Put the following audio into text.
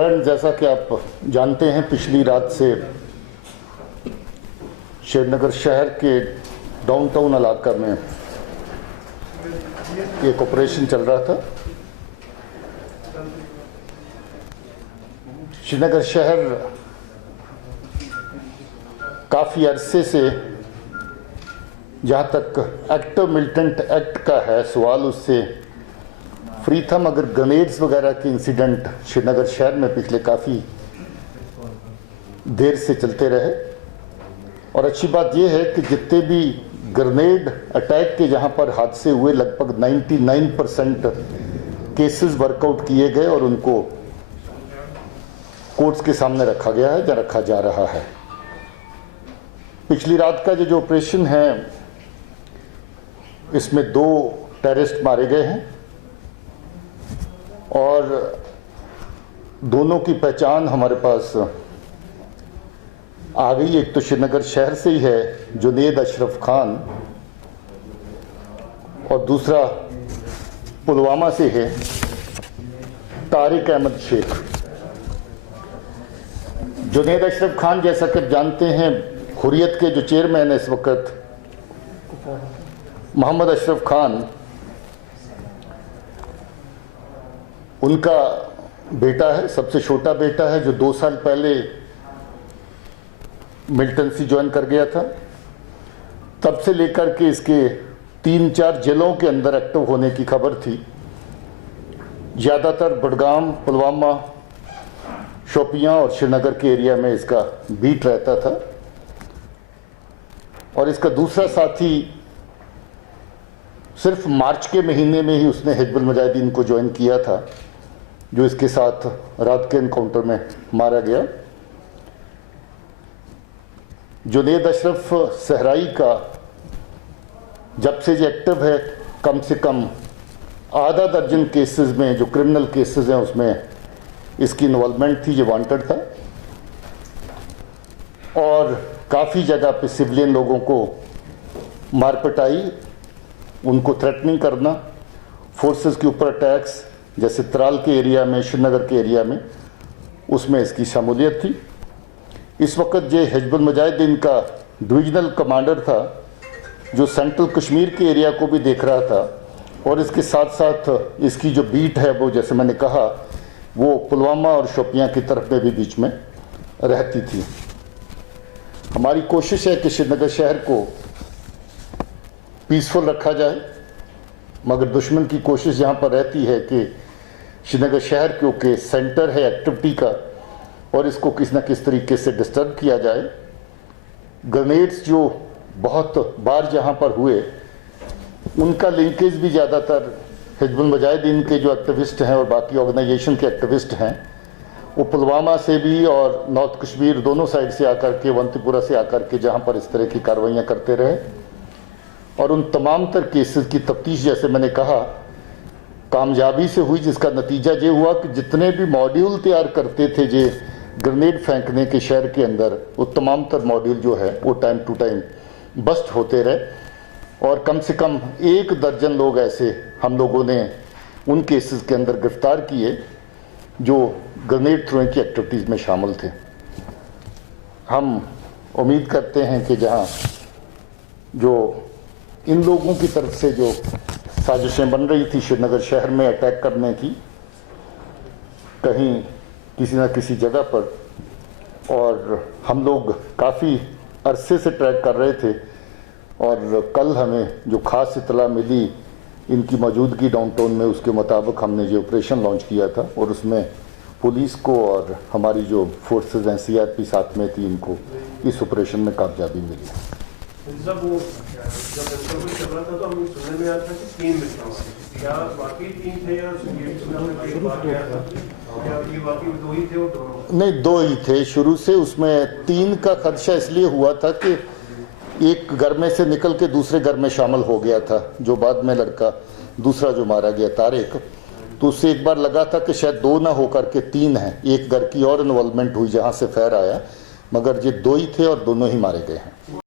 Friend, जैसा कि आप जानते हैं, पिछली रात से श्रीनगर शहर के डाउनटाउन इलाका में एक ऑपरेशन चल रहा था। श्रीनगर शहर काफ़ी अरसे से, जहाँ तक एक्ट मिलिटेंट एक्ट का है सवाल, उससे फ्री था, मगर ग्रेनेड्स वगैरह के इंसिडेंट श्रीनगर शहर में पिछले काफ़ी देर से चलते रहे। और अच्छी बात यह है कि जितने भी ग्रेनेड अटैक के जहाँ पर हादसे हुए, लगभग 99% केसेस वर्कआउट किए गए और उनको कोर्ट्स के सामने रखा गया है या रखा जा रहा है। पिछली रात का जो ऑपरेशन है, इसमें 2 टेररिस्ट मारे गए हैं और दोनों की पहचान हमारे पास आ गई। एक तो श्रीनगर शहर से ही है, जुनैद अशरफ खान, और दूसरा पुलवामा से है, तारिक अहमद शेख। जुनैद अशरफ खान, जैसा कि आप जानते हैं, हुर्रियत के जो चेयरमैन है इस वक्त, मोहम्मद अशरफ खान, उनका बेटा है, सबसे छोटा बेटा है, जो 2 साल पहले मिलिटेंसी ज्वाइन कर गया था। तब से लेकर के इसके 3-4 जेलों के अंदर एक्टिव होने की खबर थी। ज़्यादातर बडगाम, पुलवामा, शोपियां और श्रीनगर के एरिया में इसका बीट रहता था। और इसका दूसरा साथी सिर्फ मार्च के महीने में ही उसने हिजबुल मुजाहिदीन को ज्वाइन किया था, जो इसके साथ रात के एनकाउंटर में मारा गया। जुनैद अशरफ सहराई का जब से जो एक्टिव है, कम से कम आधा दर्जन केसेस में, जो क्रिमिनल केसेस हैं, उसमें इसकी इन्वॉल्वमेंट थी, जो वांटेड था। और काफ़ी जगह पे सिविलियन लोगों को मारपिटाई, उनको थ्रेटनिंग करना, फोर्सेस के ऊपर अटैक्स, जैसे त्राल के एरिया में, श्रीनगर के एरिया में, उसमें इसकी शमूलियत थी। इस वक्त जो हिजबुल मुजाहिदीन का डिविजनल कमांडर था, जो सेंट्रल कश्मीर के एरिया को भी देख रहा था, और इसके साथ साथ इसकी जो बीट है वो, जैसे मैंने कहा, वो पुलवामा और शोपियां की तरफ में भी बीच में रहती थी। हमारी कोशिश है कि श्रीनगर शहर को पीसफुल रखा जाए, मगर दुश्मन की कोशिश यहाँ पर रहती है कि श्रीनगर शहर क्योंकि सेंटर है एक्टिविटी का, और इसको किसी न किस तरीके से डिस्टर्ब किया जाए। ग्रेनेड्स जो बहुत बार जहाँ पर हुए, उनका लिंकेज भी ज़्यादातर हिजबुल मुजाहिदीन के जो एक्टिविस्ट हैं और बाकी ऑर्गेनाइजेशन के एक्टिविस्ट हैं, वो पुलवामा से भी और नॉर्थ कश्मीर, दोनों साइड से आकर के, अवंतीपुरा से आकर के जहाँ पर इस तरह की कार्रवाइयाँ करते रहे। और उन तमाम तर केसेस की तफ्तीश, जैसे मैंने कहा, कामयाबी से हुई, जिसका नतीजा ये हुआ कि जितने भी मॉड्यूल तैयार करते थे जे ग्रेनेड फेंकने के शहर के अंदर, वो तमाम तर मॉड्यूल जो है वो टाइम टू टाइम बस्ट होते रहे। और कम से कम 1 दर्जन लोग ऐसे हम लोगों ने उन केसेस के अंदर गिरफ्तार किए जो ग्रेनेड थ्रोइंग की एक्टिविटीज़ में शामिल थे। हम उम्मीद करते हैं कि जहां जो इन लोगों की तरफ से जो साजिशें बन रही थी श्रीनगर शहर में अटैक करने की, कहीं किसी न किसी जगह पर, और हम लोग काफ़ी अरसे से ट्रैक कर रहे थे, और कल हमें जो ख़ास इतला मिली इनकी मौजूदगी डाउनटाउन में, उसके मुताबिक हमने जो ऑपरेशन लॉन्च किया था, और उसमें पुलिस को और हमारी जो फोर्सेस हैं, CRP साथ में थी, इनको इस ऑपरेशन में कामयाबी मिली। जब वो जब चल रहा था तो हमें सुनने में आया था कि 3 मित्र, क्या बाकी 3 थे, या ये सुनने में आया था क्या ये बाकी 2 ही थे? वो दोनों नहीं, 2 ही थे शुरू से। उसमें 3 का खदशा इसलिए हुआ था कि एक घर में से निकल के दूसरे घर में शामिल हो गया था, जो बाद में लड़का दूसरा जो मारा गया, तारिक, तो उससे एक बार लगा था कि शायद 2 ना होकर के 3 हैं। एक घर की और इन्वॉल्वमेंट हुई जहाँ से फायर आया, मगर ये 2 ही थे और दोनों ही मारे गए हैं।